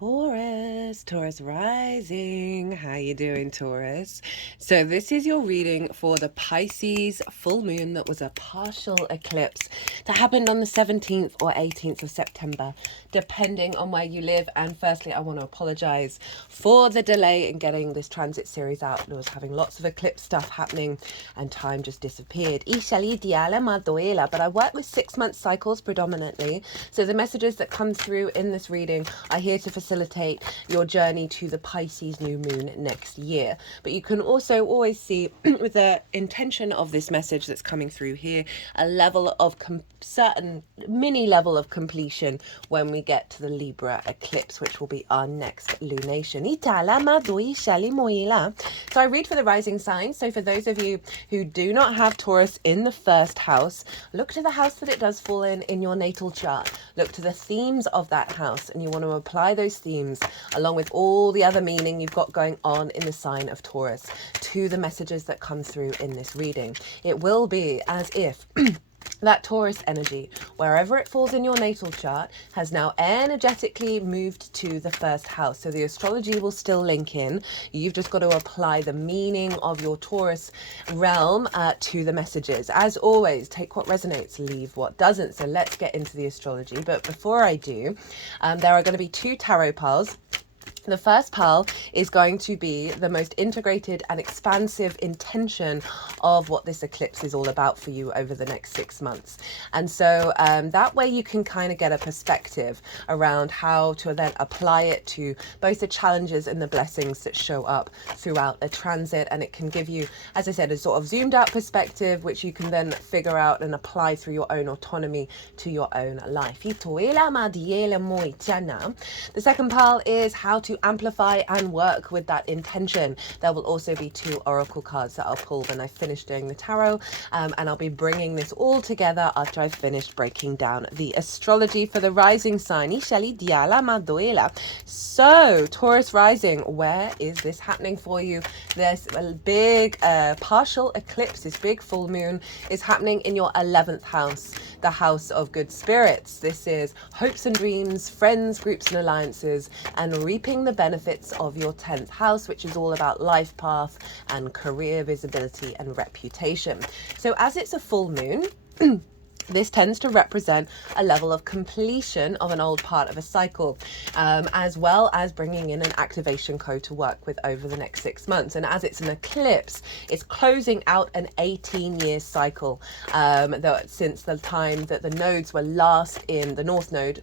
Taurus rising. How you doing, Taurus? So this is your reading for the Pisces full moon that was a partial eclipse that happened on the 17th or 18th of September, depending on where you live. And firstly, I want to apologize for the delay in getting this transit series out. I was having lots of eclipse stuff happening and time just disappeared. But I work with 6-month cycles predominantly. So the messages that come through in this reading are here to facilitate your journey to the Pisces new moon next year. But you can also always see with the intention of this message that's coming through here, a level of certain mini level of completion when we get to the Libra eclipse, which will be our next lunation. So I read for the rising signs. So for those of you who do not have Taurus in the first house, look to the house that it does fall in your natal chart. Look to the themes of that house, and you want to apply those themes along with all the other meaning you've got going on in the sign of Taurus to the messages that come through in this reading. It will be as if that Taurus energy, wherever it falls in your natal chart, has now energetically moved to the first house. So the astrology will still link in. You've just got to apply the meaning of your Taurus realm to the messages. As always, take what resonates, leave what doesn't. So let's get into the astrology. But before I do, there are going to be 2 tarot piles. The first pile is going to be the most integrated and expansive intention of what this eclipse is all about for you over the next 6 months. And so that way you can kind of get a perspective around how to then apply it to both the challenges and the blessings that show up throughout a transit. And it can give you, as I said, a sort of zoomed out perspective, which you can then figure out and apply through your own autonomy to your own life. The second pile is how to amplify and work with that intention. There will also be 2 oracle cards that I'll pull when I finish doing the tarot, and I'll be bringing this all together after I've finished breaking down the astrology for the rising sign. So Taurus rising, where is this happening for you? There's a big partial eclipse, this big full moon is happening in your 11th house, the house of good spirits. This is hopes and dreams, friends, groups and alliances, and reaping the benefits of your 10th house, which is all about life path and career visibility and reputation. So as it's a full moon, this tends to represent a level of completion of an old part of a cycle, as well as bringing in an activation code to work with over the next 6 months. And as it's an eclipse, it's closing out an 18-year cycle since the time that the nodes were last in, the North Node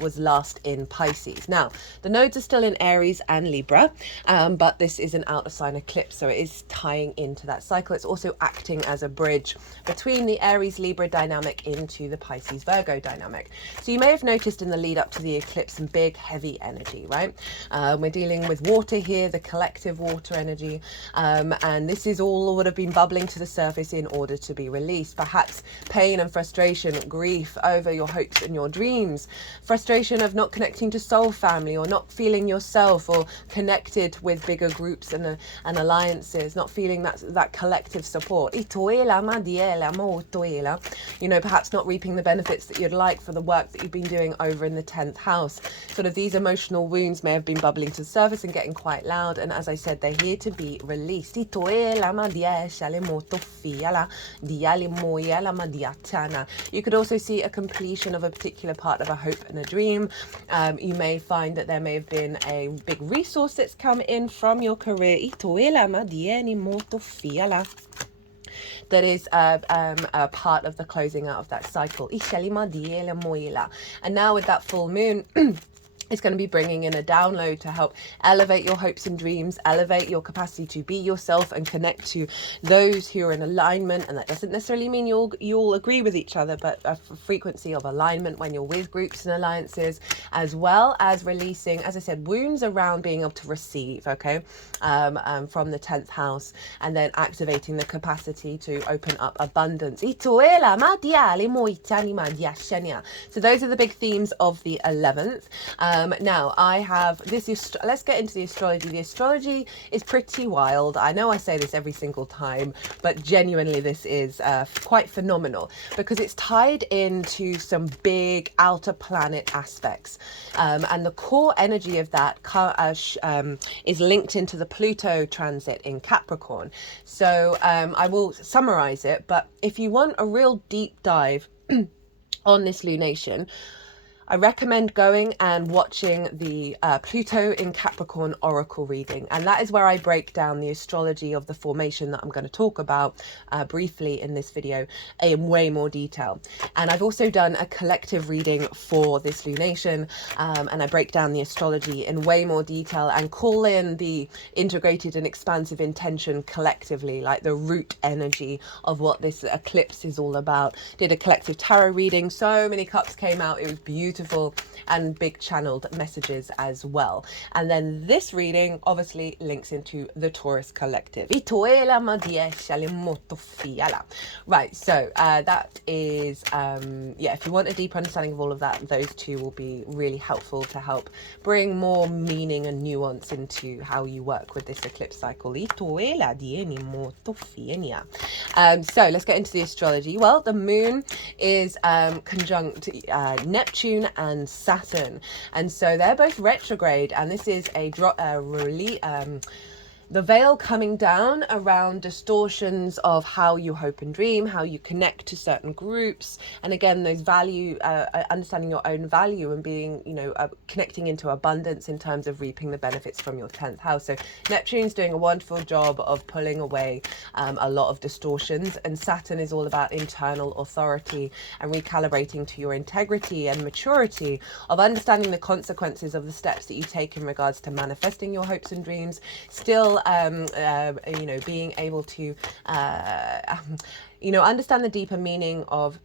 was last in Pisces. Now, the nodes are still in Aries and Libra, but this is an outer sign eclipse, so it is tying into that cycle. It's also acting as a bridge between the Aries-Libra dynamic into the Pisces Virgo dynamic. So you may have noticed in the lead up to the eclipse some big heavy energy, right? We're dealing with water here, the collective water energy, and this is all would have been bubbling to the surface in order to be released. Perhaps pain and frustration, grief over your hopes and your dreams, frustration of not connecting to soul family, or not feeling yourself or connected with bigger groups and alliances, not feeling that collective support. You know, perhaps not reaping the benefits that you'd like for the work that you've been doing over in the 10th house. Sort of these emotional wounds may have been bubbling to the surface and getting quite loud. And as I said, they're here to be released. You could also see a completion of a particular part of a hope and a dream. You may find that there may have been a big resource that's come in from your career. That is a part of the closing out of that cycle. And now with that full moon, it's going to be bringing in a download to help elevate your hopes and dreams, elevate your capacity to be yourself and connect to those who are in alignment. And that doesn't necessarily mean you'll agree with each other, but a frequency of alignment when you're with groups and alliances, as well as releasing, as I said, wounds around being able to receive, okay, from the 10th house, and then activating the capacity to open up abundance. So those are the big themes of the 11th. Now I have this, let's get into the astrology. The astrology is pretty wild. I know I say this every single time, but genuinely this is quite phenomenal because it's tied into some big outer planet aspects. And the core energy of that is linked into the Pluto transit in Capricorn. So I will summarize it, but if you want a real deep dive on this lunation, I recommend going and watching the Pluto in Capricorn oracle reading. And that is where I break down the astrology of the formation that I'm going to talk about briefly in this video in way more detail. And I've also done a collective reading for this lunation, and I break down the astrology in way more detail and call in the integrated and expansive intention collectively, like the root energy of what this eclipse is all about. Did a collective tarot reading. So many cups came out. It was beautiful and big channeled messages as well. And then this reading obviously links into the Taurus collective. Right, so that is yeah, if you want a deeper understanding of all of that, those two will be really helpful to help bring more meaning and nuance into how you work with this eclipse cycle. So let's get into the astrology. Well, the moon is conjunct Neptune and Saturn, and so they're both retrograde, and this is the veil coming down around distortions of how you hope and dream, how you connect to certain groups, and again those value, understanding your own value and being, you know, connecting into abundance in terms of reaping the benefits from your 10th house. So Neptune's doing a wonderful job of pulling away a lot of distortions, and Saturn is all about internal authority and recalibrating to your integrity and maturity of understanding the consequences of the steps that you take in regards to manifesting your hopes and dreams, still you know, being able to you know, understand the deeper meaning of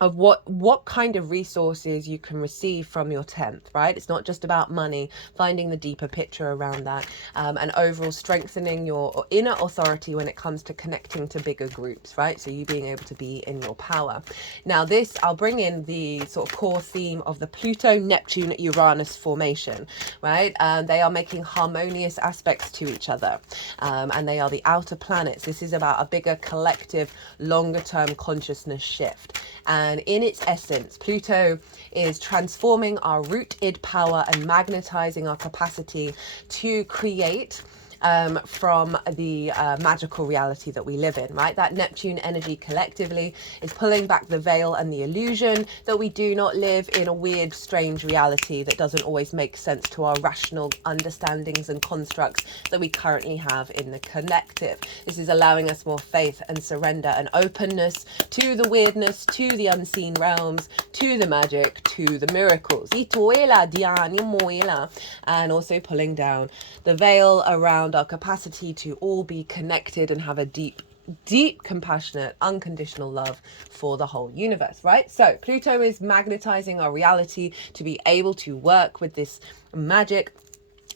what kind of resources you can receive from your 10th, right? It's not just about money, finding the deeper picture around that, and overall strengthening your inner authority when it comes to connecting to bigger groups, right? So you being able to be in your power. Now this, I'll bring in the sort of core theme of the Pluto, Neptune, Uranus formation, right? They are making harmonious aspects to each other, and they are the outer planets. This is about a bigger collective, longer term consciousness shift. And in its essence, Pluto is transforming our root-id power and magnetizing our capacity to create from the magical reality that we live in, right? That Neptune energy collectively is pulling back the veil and the illusion that we do not live in a weird, strange reality that doesn't always make sense to our rational understandings and constructs that we currently have in the collective. This is allowing us more faith and surrender and openness to the weirdness, to the unseen realms, to the magic, to the miracles. And also pulling down the veil around our capacity to all be connected and have a deep, compassionate, unconditional love for the whole universe, right? So Pluto is magnetizing our reality to be able to work with this magic.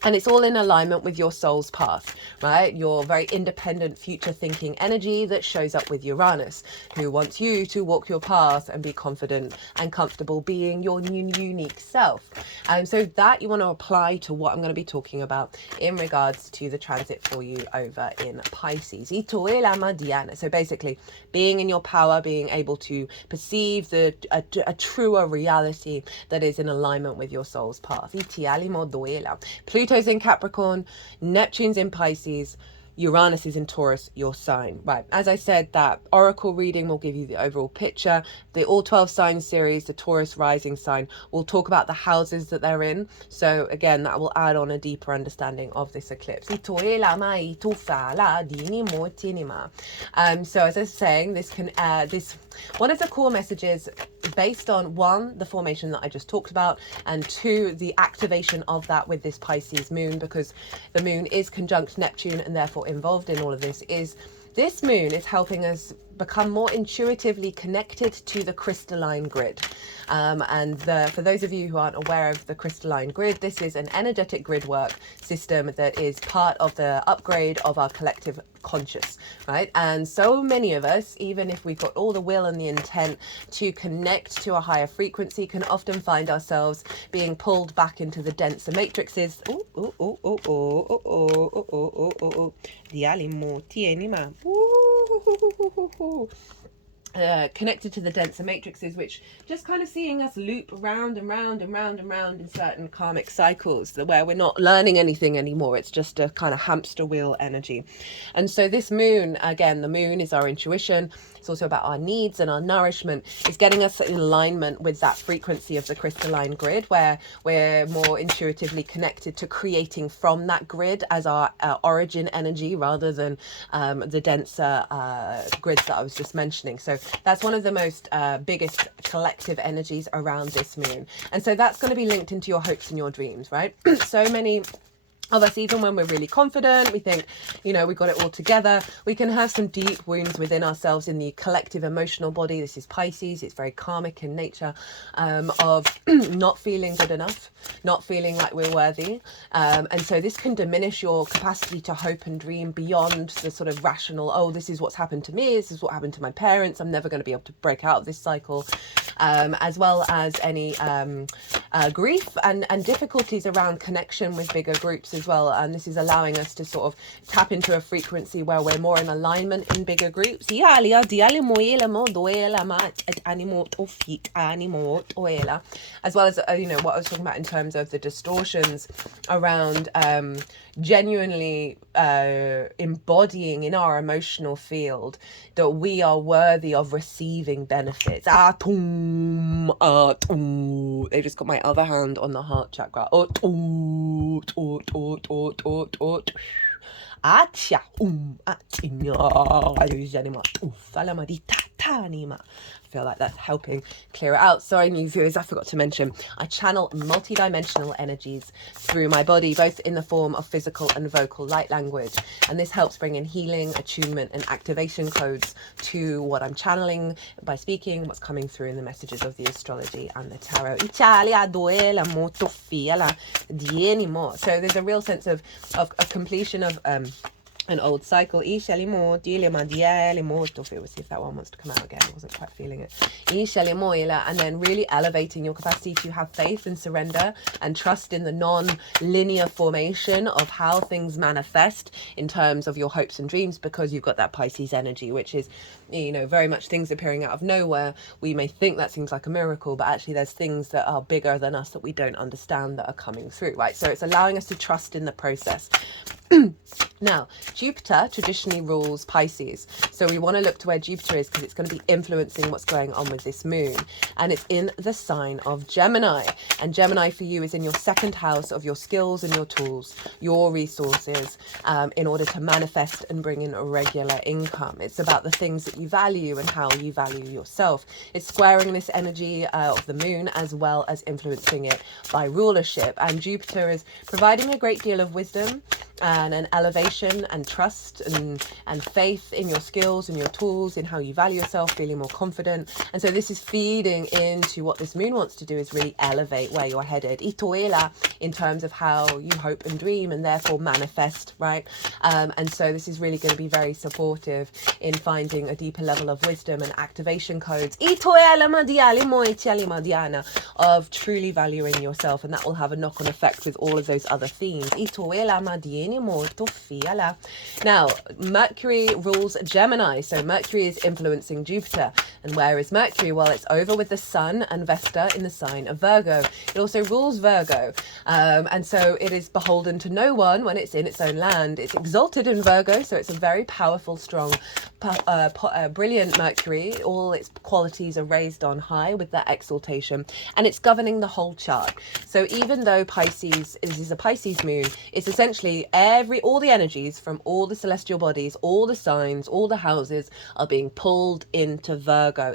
And it's all in alignment with your soul's path, right? Your very independent, future-thinking energy that shows up with Uranus, who wants you to walk your path and be confident and comfortable being your new, unique self. So that you want to apply to what I'm going to be talking about in regards to the transit for you over in Pisces. So basically, being in your power, being able to perceive a truer reality that is in alignment with your soul's path. Pluto's in Capricorn, Neptune's in Pisces, Uranus is in Taurus, your sign. Right, as I said, that oracle reading will give you the overall picture. The All 12 Signs series, the Taurus rising sign, will talk about the houses that they're in. So again, that will add on a deeper understanding of this eclipse. So as I was saying, this can one of the core messages based on, one, the formation that I just talked about, and two, the activation of that with this Pisces moon, because the moon is conjunct Neptune and therefore involved in all of this, is this moon is helping us become more intuitively connected to the crystalline grid. For those of you who aren't aware of the crystalline grid, this is an energetic grid work system that is part of the upgrade of our collective conscious, right? And so many of us, even if we've got all the will and the intent to connect to a higher frequency, can often find ourselves being pulled back into the denser matrices. Connected to the denser matrices, which just kind of seeing us loop around and round and round and round in certain karmic cycles where we're not learning anything anymore. It's just a kind of hamster wheel energy. And so this moon, again, the moon is our intuition. It's also about our needs and our nourishment. It's getting us in alignment with that frequency of the crystalline grid, where we're more intuitively connected to creating from that grid as our origin energy, rather than the denser grids that I was just mentioning. So that's one of the most biggest collective energies around this moon. And so that's going to be linked into your hopes and your dreams, right? So many of us, even when we're really confident, we think, you know, we got it all together, we can have some deep wounds within ourselves in the collective emotional body. This is Pisces. It's very karmic in nature, of not feeling good enough, not feeling like we're worthy. And so this can diminish your capacity to hope and dream beyond the sort of rational, oh, this is what's happened to me, this is what happened to my parents, I'm never going to be able to break out of this cycle, as well as any grief and difficulties around connection with bigger groups as well. And this is allowing us to sort of tap into a frequency where we're more in alignment in bigger groups, as well as you know, what I was talking about in terms of the distortions around genuinely embodying in our emotional field that we are worthy of receiving benefits. They just got my other hand on the heart chakra. I feel like that's helping clear it out. Sorry, new viewers, I forgot to mention, I channel multidimensional energies through my body, both in the form of physical and vocal light language. And this helps bring in healing, attunement, and activation codes to what I'm channeling by speaking, what's coming through in the messages of the astrology and the tarot. So there's a real sense of completion of an old cycle. We'll see if that one wants to come out again. I wasn't quite feeling it. And then really elevating your capacity to have faith and surrender and trust in the non-linear formation of how things manifest in terms of your hopes and dreams, because you've got that Pisces energy, which is, you know, very much things appearing out of nowhere. We may think that seems like a miracle, but actually there's things that are bigger than us that we don't understand that are coming through, right? So it's allowing us to trust in the process. Now, Jupiter traditionally rules Pisces, so we want to look to where Jupiter is, because it's going to be influencing what's going on with this moon, and it's in the sign of Gemini. And Gemini for you is in your second house of your skills and your tools, your resources, in order to manifest and bring in a regular income. It's about the things that you value and how you value yourself. It's squaring this energy of the moon, as well as influencing it by rulership. And Jupiter is providing a great deal of wisdom and an elevation and trust and faith in your skills and your tools, in how you value yourself, feeling more confident. And so this is feeding into what this moon wants to do, is really elevate where you're headed, in terms of how you hope and dream and therefore manifest, right? And so this is really going to be very supportive in finding a deeper level of wisdom and activation codes of truly valuing yourself, and that will have a knock-on effect with all of those other themes. Now, Mercury rules Gemini, so Mercury is influencing Jupiter. And where is Mercury? Well, it's over with the Sun and Vesta in the sign of Virgo. It also rules Virgo, and so it is beholden to no one when it's in its own land. It's exalted in Virgo, so it's a very powerful, strong, brilliant Mercury. All its qualities are raised on high with that exaltation, and it's governing the whole chart. So even though Pisces is a Pisces moon, it's essentially all the energies from all the celestial bodies, all the signs, all the houses are being pulled into Virgo.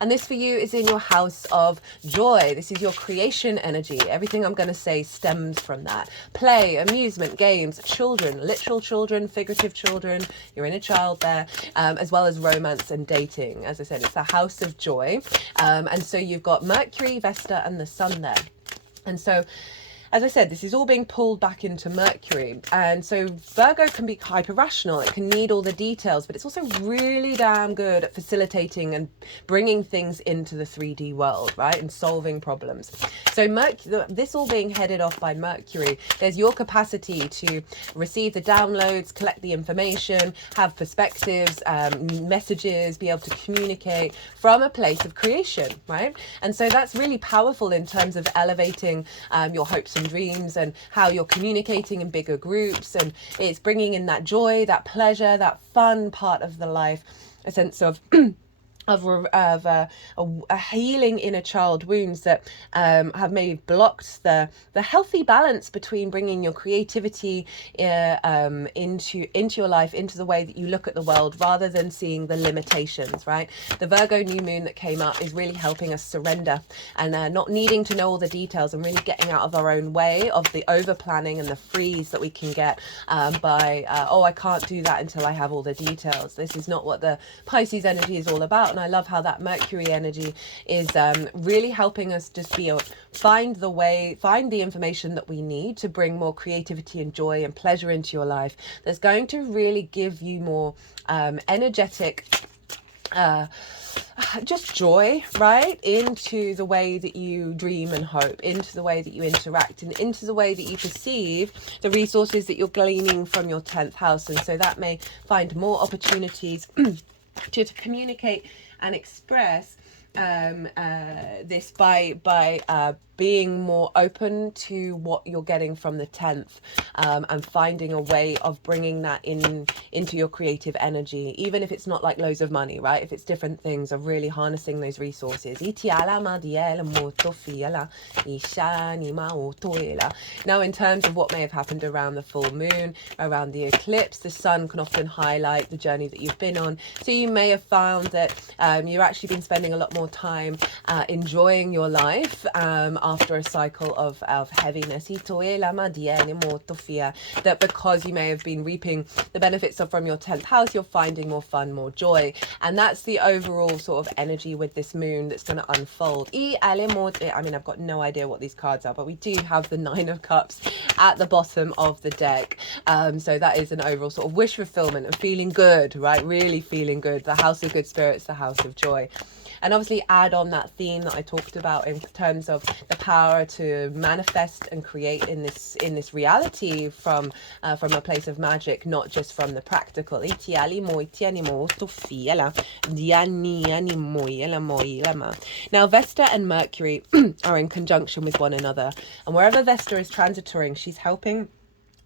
And this for you is in your house of joy. This is your creation energy. Everything I'm going to say stems from that. Play, amusement, games, children, literal children, figurative children, your inner child there, as well as romance and dating. As I said, it's the house of joy. And so you've got Mercury, Vesta, and the Sun there. And so, as I said, this is all being pulled back into Mercury. And so Virgo can be hyper rational. It can need all the details, but it's also really damn good at facilitating and bringing things into the 3D world, right? And solving problems. So this all being headed off by Mercury, there's your capacity to receive the downloads, collect the information, have perspectives, messages, be able to communicate from a place of creation, right? And so that's really powerful in terms of elevating your hopes and dreams and how you're communicating in bigger groups, and it's bringing in that joy, that pleasure, that fun part of the life, a sense of a healing inner child wounds that have maybe blocked the healthy balance between bringing your creativity into your life, into the way that you look at the world, rather than seeing the limitations, right? The Virgo new moon that came up is really helping us surrender and not needing to know all the details, and really getting out of our own way of the over planning and the freeze that we can get by oh, I can't do that until I have all the details. This is not what the Pisces energy is all about. And I love how that Mercury energy is really helping us just find the information that we need to bring more creativity and joy and pleasure into your life. That's going to really give you more energetic just joy, right, into the way that you dream and hope, into the way that you interact, and into the way that you perceive the resources that you're gleaning from your 10th house. And so that may find more opportunities to communicate and express this by being more open to what you're getting from the 10th, and finding a way of bringing that into your creative energy, even if it's not like loads of money, right? If it's different things, of really harnessing those resources. Now, in terms of what may have happened around the full moon, around the eclipse, the sun can often highlight the journey that you've been on. So you may have found that you've actually been spending a lot more time enjoying your life after a cycle of heaviness, that because you may have been reaping the benefits from your 10th house, you're finding more fun, more joy. And that's the overall sort of energy with this moon that's going to unfold. I mean, I've got no idea what these cards are, but we do have the 9 of Cups at the bottom of the deck. So that is an overall sort of wish fulfillment and feeling good, right? Really feeling good. The house of good spirits, the house of joy. And obviously add on that theme that I talked about in terms of the power to manifest and create in this reality from a place of magic, not just from the practical. Now, Vesta and Mercury are in conjunction with one another, and wherever Vesta is transitoring, she's helping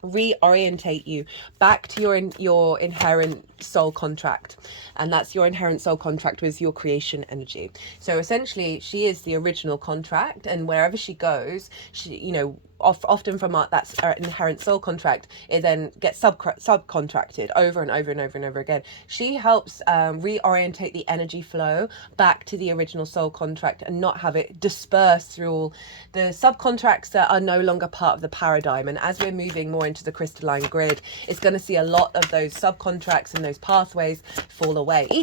reorientate you back to your inherent soul contract, and that's your inherent soul contract with your creation energy. So essentially she is the original contract, and wherever she goes, she, you know, often from that's our inherent soul contract, it then gets subcontracted over and over and over and over again. She helps reorientate the energy flow back to the original soul contract and not have it dispersed through all the subcontracts that are no longer part of the paradigm. And as we're moving more into the crystalline grid, it's going to see a lot of those subcontracts and those pathways fall away. Now,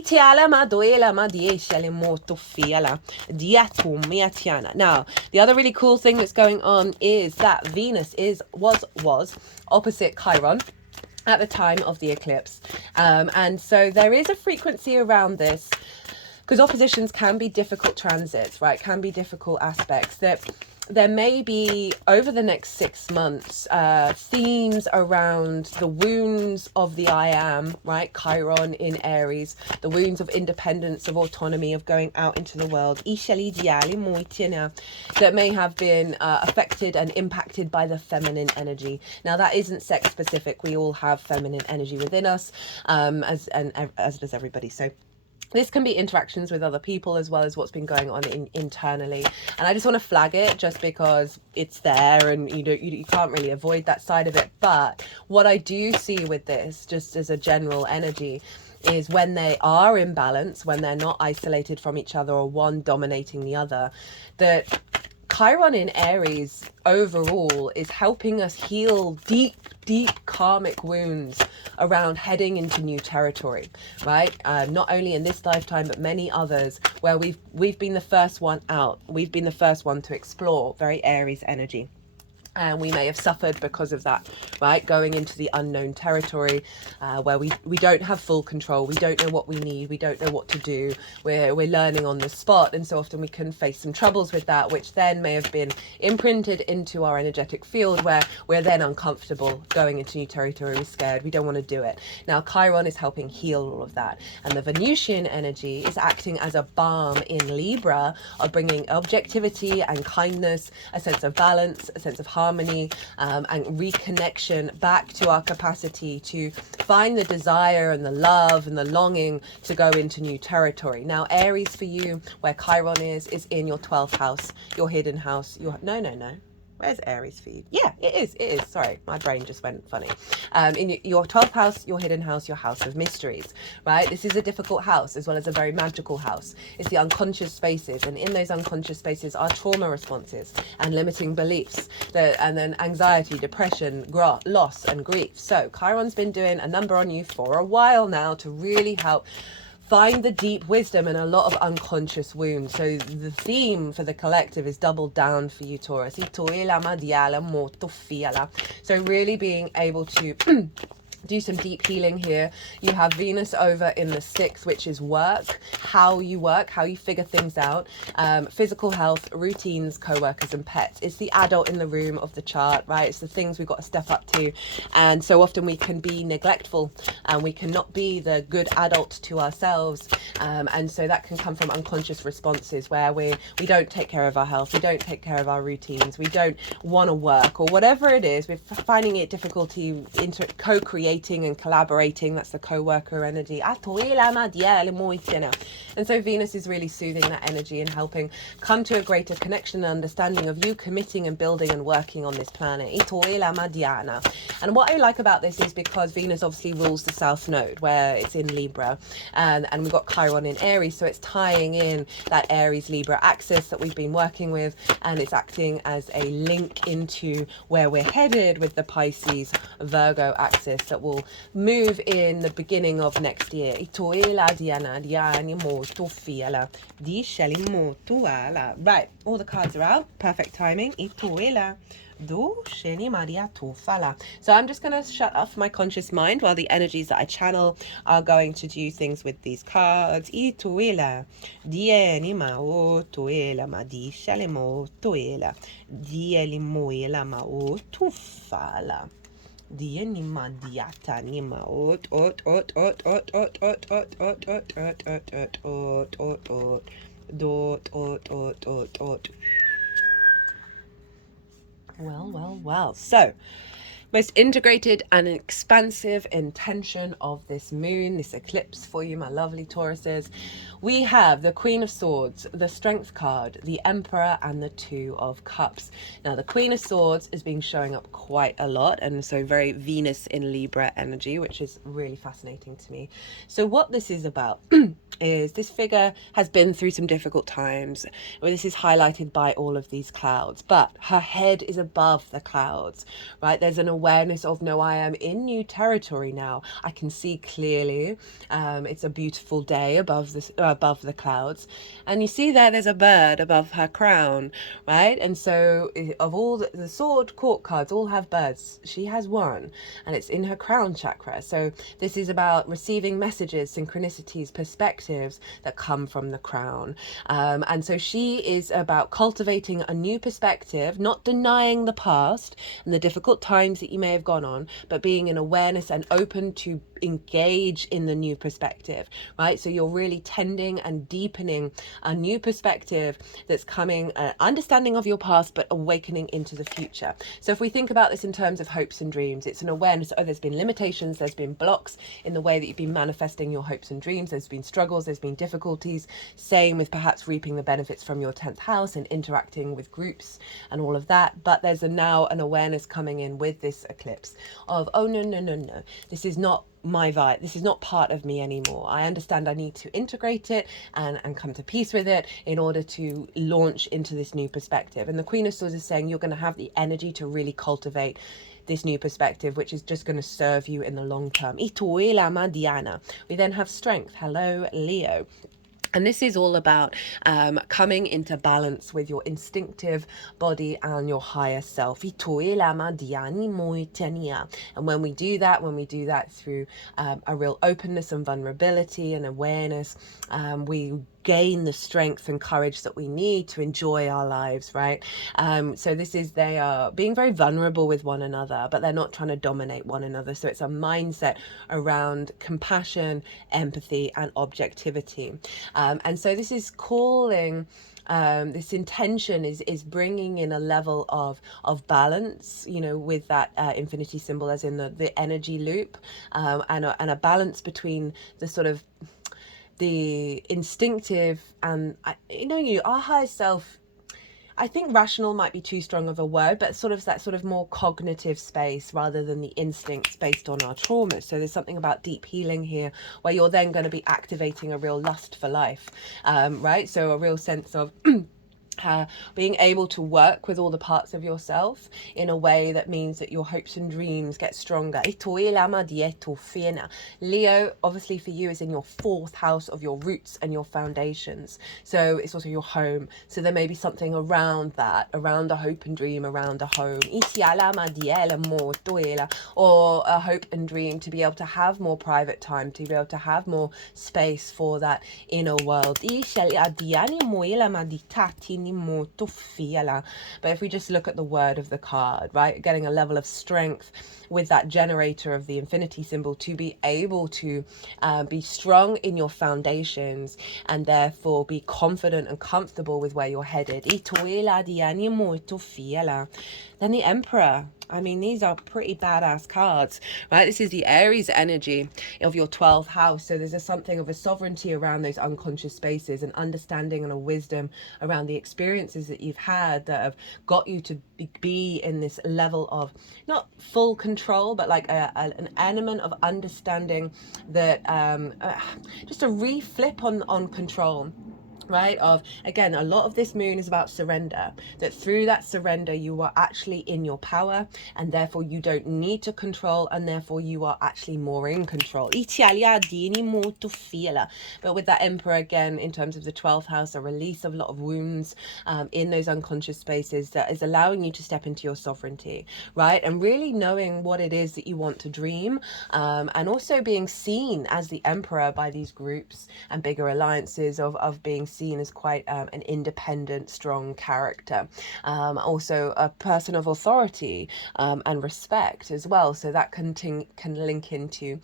the other really cool thing that's going on is that Venus was opposite Chiron at the time of the eclipse, and so there is a frequency around this, because oppositions can be difficult transits, right? Can be difficult aspects that there may be over the next 6 months themes around the wounds of the I am, right? Chiron in Aries, the wounds of independence, of autonomy, of going out into the world, that may have been affected and impacted by the feminine energy. Now, that isn't sex specific. We all have feminine energy within us, as does everybody. So this can be interactions with other people as well as what's been going on internally. And I just want to flag it just because it's there and you can't really avoid that side of it. But what I do see with this, just as a general energy, is when they are in balance, when they're not isolated from each other or one dominating the other, that Chiron in Aries overall is helping us heal deep karmic wounds around heading into new territory, right? Not only in this lifetime, but many others where we've been the first one out. We've been the first one to explore, very Aries energy. And we may have suffered because of that, right? Going into the unknown territory where we don't have full control. We don't know what we need. We don't know what to do. We're learning on the spot. And so often we can face some troubles with that, which then may have been imprinted into our energetic field where we're then uncomfortable going into new territory. We're scared. We don't want to do it. Now, Chiron is helping heal all of that. And the Venusian energy is acting as a balm in Libra of bringing objectivity and kindness, a sense of balance, a sense of harmony, and reconnection back to our capacity to find the desire and the love and the longing to go into new territory. Now, Aries for you, where Chiron is in your 12th house, your hidden house. No. Where's Aries for you? Yeah, it is. Sorry, my brain just went funny. In your 12th house, your hidden house, your house of mysteries, right? This is a difficult house as well as a very magical house. It's the unconscious spaces. And in those unconscious spaces are trauma responses and limiting beliefs, and then anxiety, depression, loss and grief. So Chiron's been doing a number on you for a while now to really help find the deep wisdom and a lot of unconscious wounds. So the theme for the collective is doubled down for you, Taurus. So really being able to do some deep healing here. You have Venus over in the 6th, which is work, how you figure things out, physical health, routines, co-workers and pets. It's the adult in the room of the chart, right? It's the things we've got to step up to. And so often we can be neglectful and we cannot be the good adult to ourselves. And so that can come from unconscious responses where we don't take care of our health, we don't take care of our routines, we don't want to work or whatever it is. We're finding it difficulty co-creating and collaborating. That's the co-worker energy. And so Venus is really soothing that energy and helping come to a greater connection and understanding of you committing and building and working on this planet. And what I like about this is because Venus obviously rules the South Node where it's in Libra, and we've got Chiron in Aries, so it's tying in that Aries Libra axis that we've been working with, and it's acting as a link into where we're headed with the Pisces Virgo axis that will move in the beginning of next year. Right, all the cards are out. Perfect timing. So I'm just going to shut off my conscious mind while the energies that I channel are going to do things with these cards. Well. So, most integrated and expansive intention of this moon, this eclipse for you, my lovely Tauruses. We have the Queen of Swords, the Strength card, the Emperor, and the Two of Cups. Now, the Queen of Swords has been showing up quite a lot, and so very Venus in Libra energy, which is really fascinating to me. So what this is about is this figure has been through some difficult times. Well, this is highlighted by all of these clouds, but her head is above the clouds, right? There's an awareness of, no, I am in new territory now. I can see clearly. It's a beautiful day above the clouds, and you see there's a bird above her crown, right? And so of all the sword court cards all have birds, she has one, and it's in her crown chakra. So this is about receiving messages, synchronicities, perspectives that come from the crown, and so she is about cultivating a new perspective, not denying the past and the difficult times that you may have gone on, but being in awareness and open to engage in the new perspective, right? So you're really tending and deepening a new perspective that's coming, understanding of your past, but awakening into the future. So if we think about this in terms of hopes and dreams, it's an awareness, oh, there's been limitations, there's been blocks in the way that you've been manifesting your hopes and dreams, there's been struggles, there's been difficulties. Same with perhaps reaping the benefits from your 10th house and interacting with groups and all of that. But there's now an awareness coming in with this eclipse of, oh, no, this is not my vibe, this is not part of me anymore. I understand I need to integrate it and come to peace with it in order to launch into this new perspective. And the Queen of Swords is saying you're going to have the energy to really cultivate this new perspective, which is just going to serve you in the long term. We then have strength. Hello, Leo. And this is all about coming into balance with your instinctive body and your higher self. And when we do that through a real openness and vulnerability and awareness, we gain the strength and courage that we need to enjoy our lives, right? So this is, they are being very vulnerable with one another, but they're not trying to dominate one another. So it's a mindset around compassion, empathy, and objectivity. And so this is calling, this intention is bringing in a level of balance, you know, with that infinity symbol, as in the energy loop, and a balance between the sort of the instinctive and, you know, our higher self. I think rational might be too strong of a word, but sort of that sort of more cognitive space rather than the instincts based on our traumas. So there's something about deep healing here where you're then going to be activating a real lust for life, right? So a real sense of being able to work with all the parts of yourself in a way that means that your hopes and dreams get stronger. Leo, obviously for you, is in your 4th house of your roots and your foundations. So it's also your home. So there may be something around that, around a hope and dream, around a home. Or a hope and dream to be able to have more private time, to be able to have more space for that inner world. But if we just look at the word of the card, right, getting a level of strength with that generator of the infinity symbol to be able to be strong in your foundations and therefore be confident and comfortable with where you're headed. Then the Emperor. I mean, these are pretty badass cards, right? This is the Aries energy of your 12th house. So there's something of a sovereignty around those unconscious spaces, and understanding and a wisdom around the experiences that you've had that have got you to be in this level of not full control, but like an element of understanding that just a reflip on control. Right, of, again, a lot of this moon is about surrender, that through that surrender you are actually in your power, and therefore you don't need to control, and therefore you are actually more in control. But with that Emperor, again, in terms of the 12th house, a release of a lot of wounds in those unconscious spaces that is allowing you to step into your sovereignty, right, and really knowing what it is that you want to dream, and also being seen as the Emperor by these groups and bigger alliances of being seen as quite an independent, strong character, also a person of authority and respect as well. So that can link into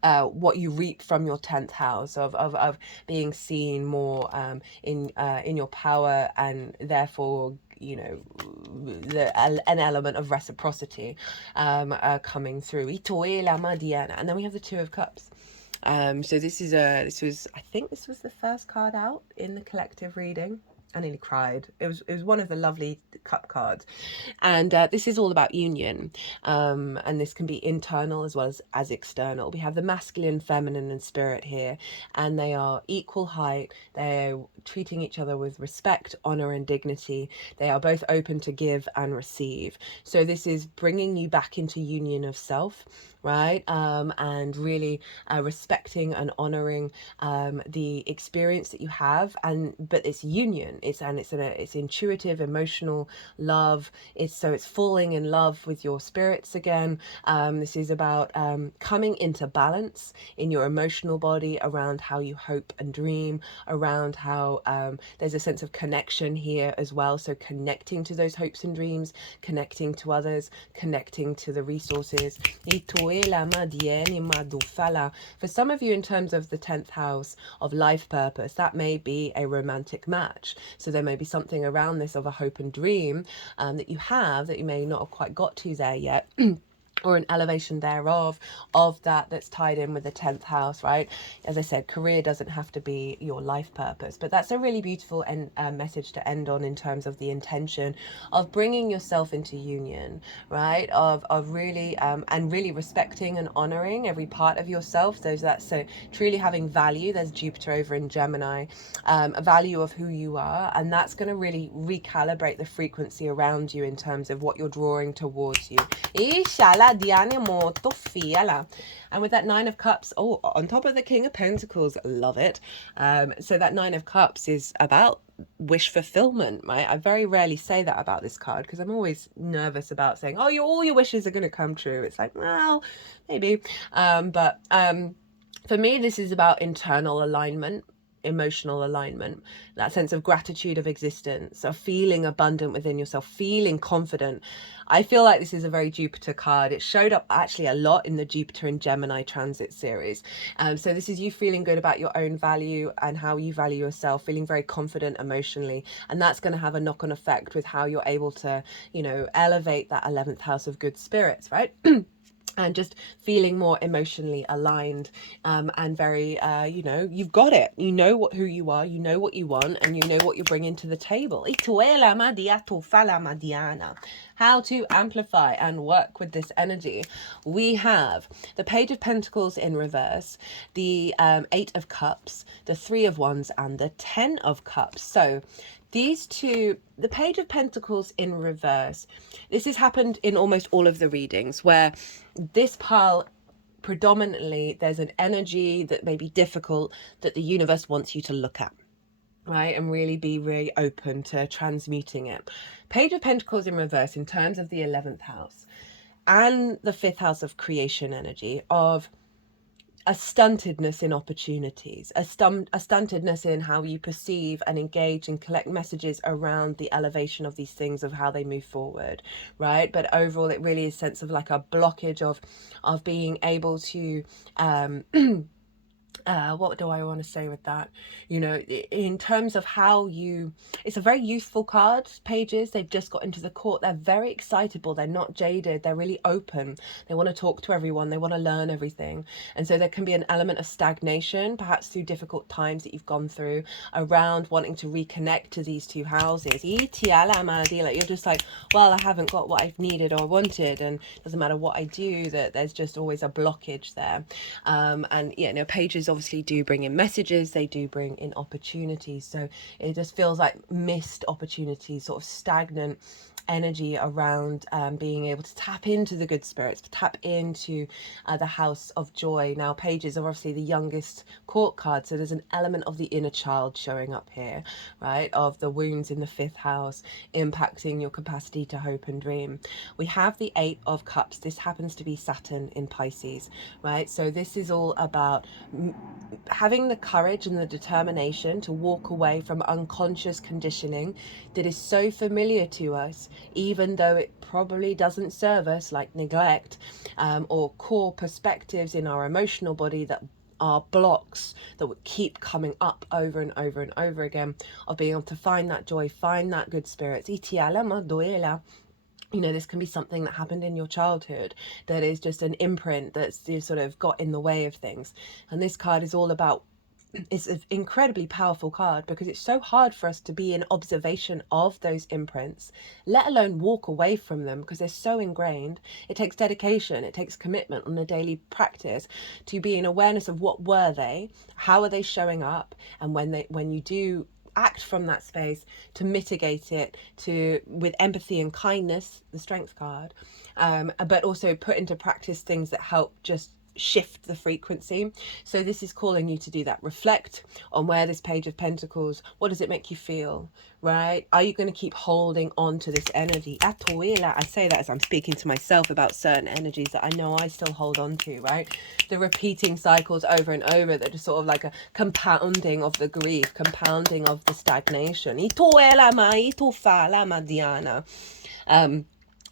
what you reap from your 10th house of being seen more in your power, and therefore, you know, an element of reciprocity coming through. And then we have the Two of Cups. So this was, I think this was the first card out in the collective reading. I nearly cried. It was one of the lovely cup cards, and this is all about union, and this can be internal as well as external. We have the masculine, feminine, and spirit here, and they are equal height. They're treating each other with respect, honor, and dignity. They are both open to give and receive. So this is bringing you back into union of self, right? And really respecting and honoring the experience that you have, but it's union. It's intuitive, emotional love. It's falling in love with your spirits again. This is about coming into balance in your emotional body around how you hope and dream, around how about, there's a sense of connection here as well. So connecting to those hopes and dreams, connecting to others, connecting to the resources. For some of you, in terms of the 10th house of life purpose, that may be a romantic match. So there may be something around this of a hope and dream that you have that you may not have quite got to there yet. Or an elevation thereof, of that's tied in with the 10th house, right? As I said, career doesn't have to be your life purpose, but that's a really beautiful message to end on in terms of the intention of bringing yourself into union, right? Of really, and really respecting and honoring every part of yourself. So truly having value. There's Jupiter over in Gemini, a value of who you are, and that's going to really recalibrate the frequency around you in terms of what you're drawing towards you. And with that 9 of Cups, oh, on top of the King of Pentacles, love it. So that 9 of Cups is about wish fulfillment, right? I very rarely say that about this card because I'm always nervous about saying, oh, all your wishes are going to come true. It's like, well, maybe. But for me, this is about internal alignment, emotional alignment, that sense of gratitude of existence, of feeling abundant within yourself, feeling confident. I feel like this is a very Jupiter card. It showed up actually a lot in the Jupiter and Gemini transit series. So this is you feeling good about your own value and how you value yourself, feeling very confident emotionally. And that's going to have a knock-on effect with how you're able to, you know, elevate that 11th house of good spirits, right? And just feeling more emotionally aligned, and very, you know, you've got it. You know who you are, you know what you want, and you know what you're bringing to the table. How to amplify and work with this energy. We have the Page of Pentacles in reverse, the 8 of Cups, the 3 of Wands, and the 10 of Cups. So these two, the Page of Pentacles in reverse, this has happened in almost all of the readings where this pile, predominantly, there's an energy that may be difficult that the universe wants you to look at, right? And really be really open to transmuting it. Page of Pentacles in reverse in terms of the 11th house and the 5th house of creation energy, of a stuntedness in opportunities, a stuntedness in how you perceive and engage and collect messages around the elevation of these things, of how they move forward, right? But overall, it really is a sense of like a blockage of being able to what do I want to say with that? You know, in terms of how you, it's a very youthful card, Pages. They've just got into the court. They're very excitable. They're not jaded. They're really open. They want to talk to everyone. They want to learn everything. And so there can be an element of stagnation, perhaps through difficult times that you've gone through, around wanting to reconnect to these two houses. You're just like, well, I haven't got what I've needed or wanted, and it doesn't matter what I do, that there's just always a blockage there. And you know, Pages obviously do bring in messages, they do bring in opportunities, so it just feels like missed opportunities, sort of stagnant energy around being able to tap into the good spirits, to tap into the house of joy. Now, Pages are obviously the youngest court card, so there's an element of the inner child showing up here, right, of the wounds in the 5th house impacting your capacity to hope and dream. We have the 8 of Cups. This happens to be Saturn in Pisces, right? So this is all about having the courage and the determination to walk away from unconscious conditioning that is so familiar to us, even though it probably doesn't serve us, like neglect, or core perspectives in our emotional body that are blocks that would keep coming up over and over and over again, of being able to find that joy, find that good spirits. You know, this can be something that happened in your childhood that is just an imprint that's sort of got in the way of things. And this card is all about, it's an incredibly powerful card because it's so hard for us to be in observation of those imprints, let alone walk away from them, because they're so ingrained. It takes dedication, it takes commitment on a daily practice to be in awareness of what were they, how are they showing up, and when you do act from that space, to mitigate it with empathy and kindness, the Strength card, but also put into practice things that help just shift the frequency. So this is calling you to do that. Reflect on where this Page of Pentacles, what does it make you feel, right? Are you going to keep holding on to this energy? I say that as I'm speaking to myself about certain energies that I know I still hold on to, right? The repeating cycles over and over that are sort of like a compounding of the grief, compounding of the stagnation.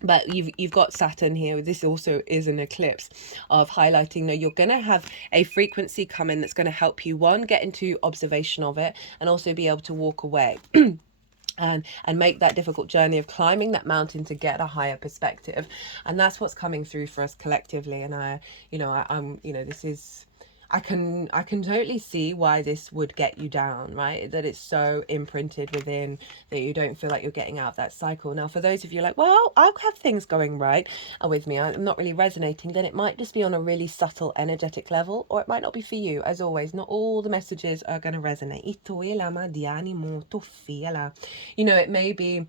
But you've got Saturn here. This also is an eclipse of highlighting that you're going to have a frequency come in that's going to help you, one, get into observation of it, and also be able to walk away. And make that difficult journey of climbing that mountain to get a higher perspective. And that's what's coming through for us collectively. And I'm this is, I can totally see why this would get you down, right? That it's so imprinted within that you don't feel like you're getting out of that cycle. Now, for those of you like, well, I have things going right with me, I'm not really resonating, then it might just be on a really subtle energetic level, or it might not be for you. As always, not all the messages are going to resonate. It may be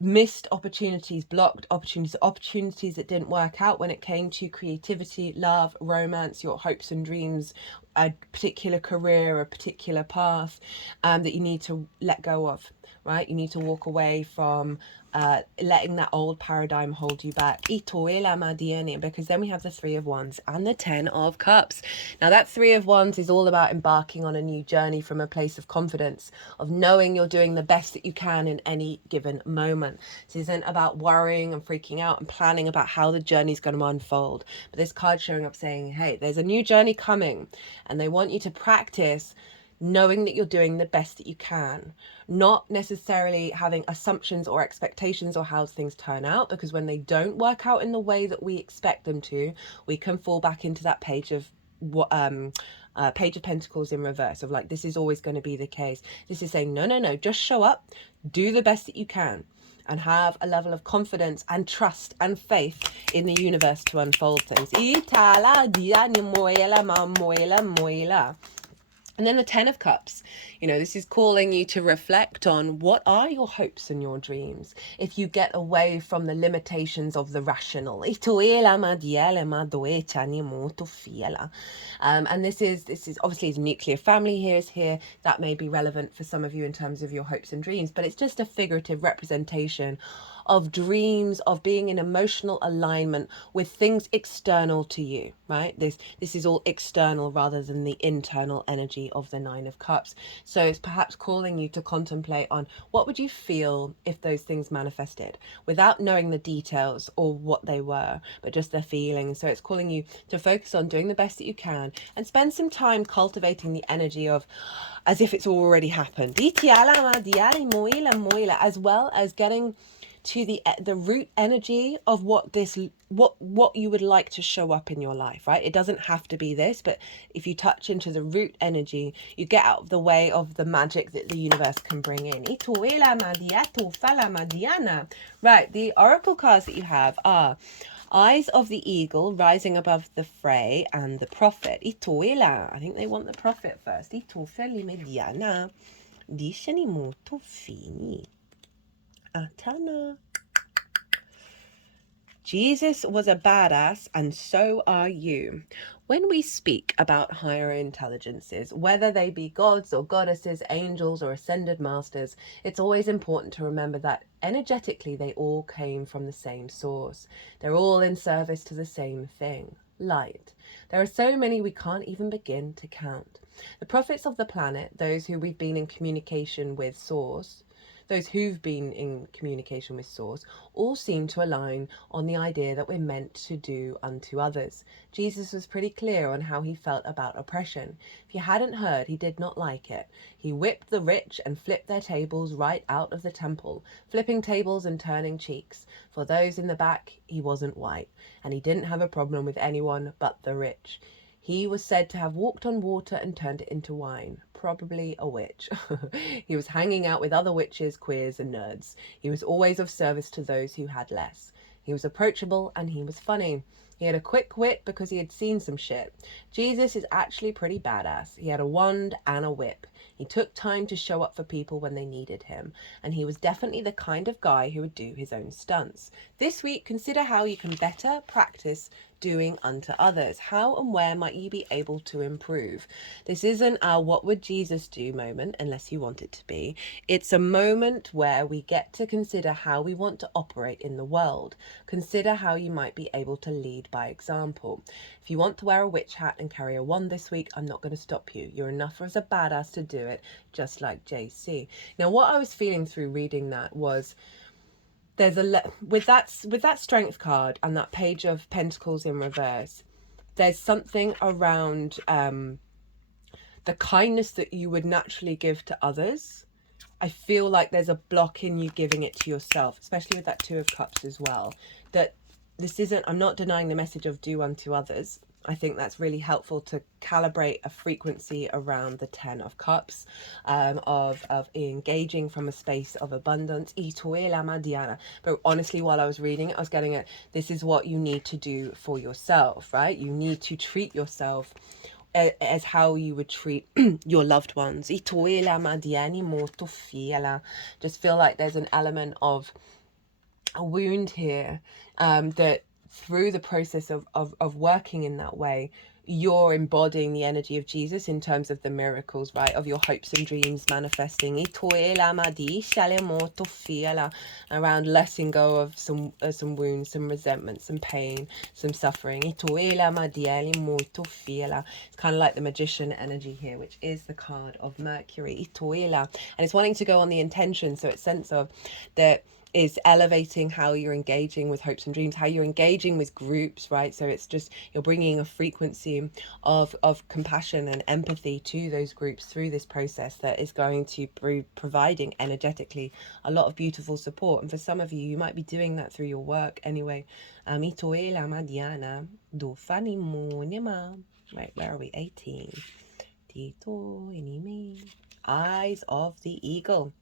missed opportunities, blocked opportunities that didn't work out when it came to creativity, love, romance, your hopes and dreams, a particular career, a particular path that you need to let go of, right? You need to walk away from letting that old paradigm hold you back. Because then we have the Three of Wands and the Ten of Cups. Now that Three of Wands is all about embarking on a new journey from a place of confidence, of knowing you're doing the best that you can in any given moment. This isn't about worrying and freaking out and planning about how the journey's going to unfold. But this card showing up saying, hey, there's a new journey coming, and they want you to practice knowing that you're doing the best that you can, not necessarily having assumptions or expectations or how things turn out, because when they don't work out in the way that we expect them to, we can fall back into that Page of Pentacles in reverse of like, this is always going to be the case. This is saying, no, just show up, do the best that you can, and have a level of confidence and trust and faith in the universe to unfold things. And then the Ten of Cups, this is calling you to reflect on what are your hopes and your dreams. If you get away from the limitations of the rational. And this is obviously the nuclear family here is here. That may be relevant for some of you in terms of your hopes and dreams, but it's just a figurative representation of dreams, of being in emotional alignment with things external to you, right? This is all external rather than the internal energy of the Nine of Cups. So it's perhaps calling you to contemplate on what would you feel if those things manifested without knowing the details or what they were, but just the feelings. So it's calling you to focus on doing the best that you can and spend some time cultivating the energy of as if it's already happened, as well as getting to the root energy of what you would like to show up in your life, right? It doesn't have to be this, but if you touch into the root energy, you get out of the way of the magic that the universe can bring in. Right, the oracle cards that you have are Eyes of the Eagle, Rising Above the Fray, and the Prophet. I think they want the Prophet first. Atana. Jesus was a badass, and so are you. When we speak about higher intelligences, whether they be gods or goddesses, angels or ascended masters, it's always important to remember that energetically they all came from the same source. They're all in service to the same thing, light. There are so many we can't even begin to count. The prophets of the planet, those who we've been in communication with source, those who've been in communication with source, all seem to align on the idea that we're meant to do unto others. Jesus was pretty clear on how he felt about oppression. If you hadn't heard, he did not like it. He whipped the rich and flipped their tables right out of the temple, flipping tables and turning cheeks. For those in the back, he wasn't white, and he didn't have a problem with anyone but the rich. He was said to have walked on water and turned it into wine. Probably a witch. He was hanging out with other witches, queers and nerds. He was always of service to those who had less. He was approachable and he was funny. He had a quick wit because he had seen some shit. Jesus is actually pretty badass. He had a wand and a whip. He took time to show up for people when they needed him, and he was definitely the kind of guy who would do his own stunts. This week, consider how you can better practice doing unto others. How and where might you be able to improve? This isn't our what would Jesus do moment, unless you want it to be. It's a moment where we get to consider how we want to operate in the world. Consider how you might be able to lead by example. If you want to wear a witch hat and carry a wand this week, I'm not going to stop you. You're enough as a badass to do it, just like JC. Now, what I was feeling through reading that was, there's with that strength card and that page of pentacles in reverse, there's something around the kindness that you would naturally give to others. I feel like there's a block in you giving it to yourself, especially with that Two of Cups as well. That this isn't, I'm not denying the message of do unto others. I think that's really helpful to calibrate a frequency around the 10 of Cups, of engaging from a space of abundance. But honestly, while I was reading it, I was getting it, this is what you need to do for yourself, right? You need to treat yourself as how you would treat your loved ones. Just feel like there's an element of a wound here, that through the process of working in that way, you're embodying the energy of Jesus in terms of the miracles, right? Of your hopes and dreams manifesting. Around letting go of some wounds, some resentment, some pain, some suffering. It's kind of like the magician energy here, which is the card of Mercury. And it's wanting to go on the intention. So it's sense of that is elevating how you're engaging with hopes and dreams, how you're engaging with groups, right? So it's just, you're bringing a frequency of compassion and empathy to those groups through this process that is going to be providing energetically a lot of beautiful support. And for some of you, you might be doing that through your work anyway. Right, where are we? 18. Eyes of the Eagle.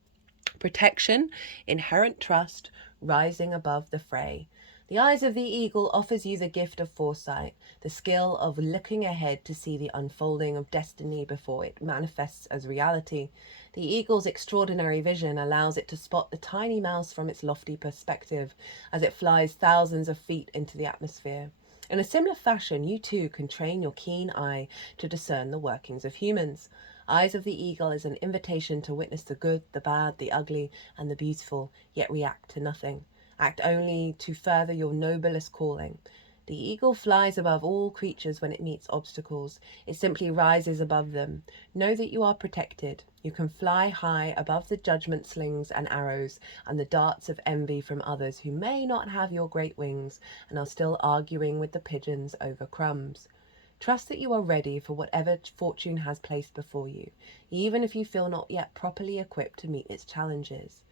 Protection, inherent trust, rising above the fray. The eyes of the eagle offers you the gift of foresight, the skill of looking ahead to see the unfolding of destiny before it manifests as reality. The eagle's extraordinary vision allows it to spot the tiny mouse from its lofty perspective as it flies thousands of feet into the atmosphere. In a similar fashion, you too can train your keen eye to discern the workings of humans. Eyes of the Eagle is an invitation to witness the good, the bad, the ugly, and the beautiful, yet react to nothing. Act only to further your noblest calling. The eagle flies above all creatures when it meets obstacles. It simply rises above them. Know that you are protected. You can fly high above the judgment slings and arrows and the darts of envy from others who may not have your great wings and are still arguing with the pigeons over crumbs. Trust that you are ready for whatever fortune has placed before you, even if you feel not yet properly equipped to meet its challenges.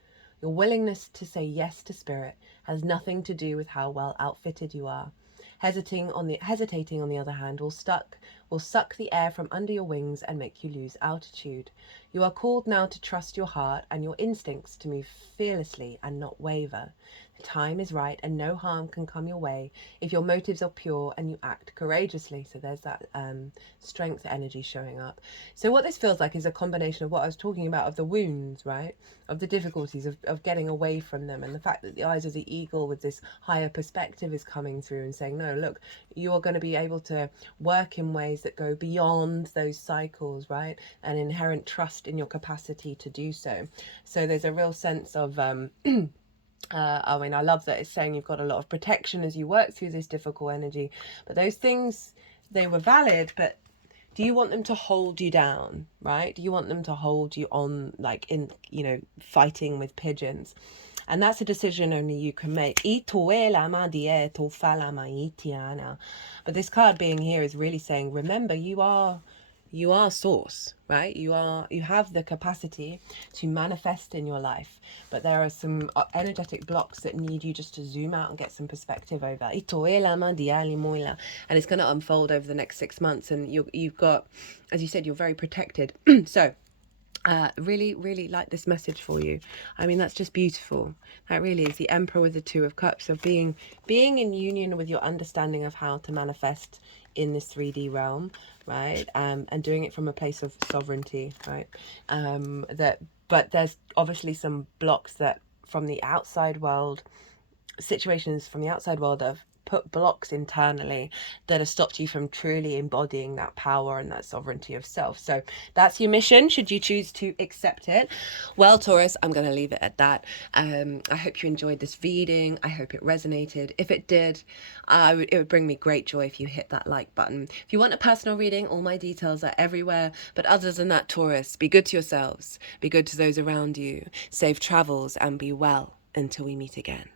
Your willingness to say yes to spirit has nothing to do with how well outfitted you are. Hesitating, on the other hand, will suck the air from under your wings and make you lose altitude. You are called now to trust your heart and your instincts, to move fearlessly and not waver. The time is right and no harm can come your way if your motives are pure and you act courageously. So there's that strength energy showing up. So what this feels like is a combination of what I was talking about, of the wounds, right? Of the difficulties of getting away from them, and the fact that the eyes of the eagle with this higher perspective is coming through and saying, no, look, you are going to be able to work in ways that go beyond those cycles, right? And inherent trust in your capacity to do so. So there's a real sense of I mean, I love that it's saying you've got a lot of protection as you work through this difficult energy, but those things, they were valid, but do you want them to hold you down, right? Do you want them to hold you on, like in, you know, fighting with pigeons? And that's a decision only you can make. But this card being here is really saying, remember, you are source, right? You have the capacity to manifest in your life, but there are some energetic blocks that need you just to zoom out and get some perspective over. And it's going to unfold over the next 6 months, and you've got, as you said, you're very protected. So Really, really like this message for you. I mean, that's just beautiful. That really is the Emperor with the Two of Cups, of being in union with your understanding of how to manifest in this 3D realm, right? And doing it from a place of sovereignty, right? But there's obviously some blocks that from the outside world, situations from the outside world that have put blocks internally that have stopped you from truly embodying that power and that sovereignty of self. So that's your mission, should you choose to accept it. Well, Taurus, I'm going to leave it at that. I hope you enjoyed this reading. I hope it resonated. If it did, it would bring me great joy if you hit that like button. If you want a personal reading, all my details are everywhere. But other than that, Taurus, be good to yourselves, be good to those around you, safe travels, and be well until we meet again.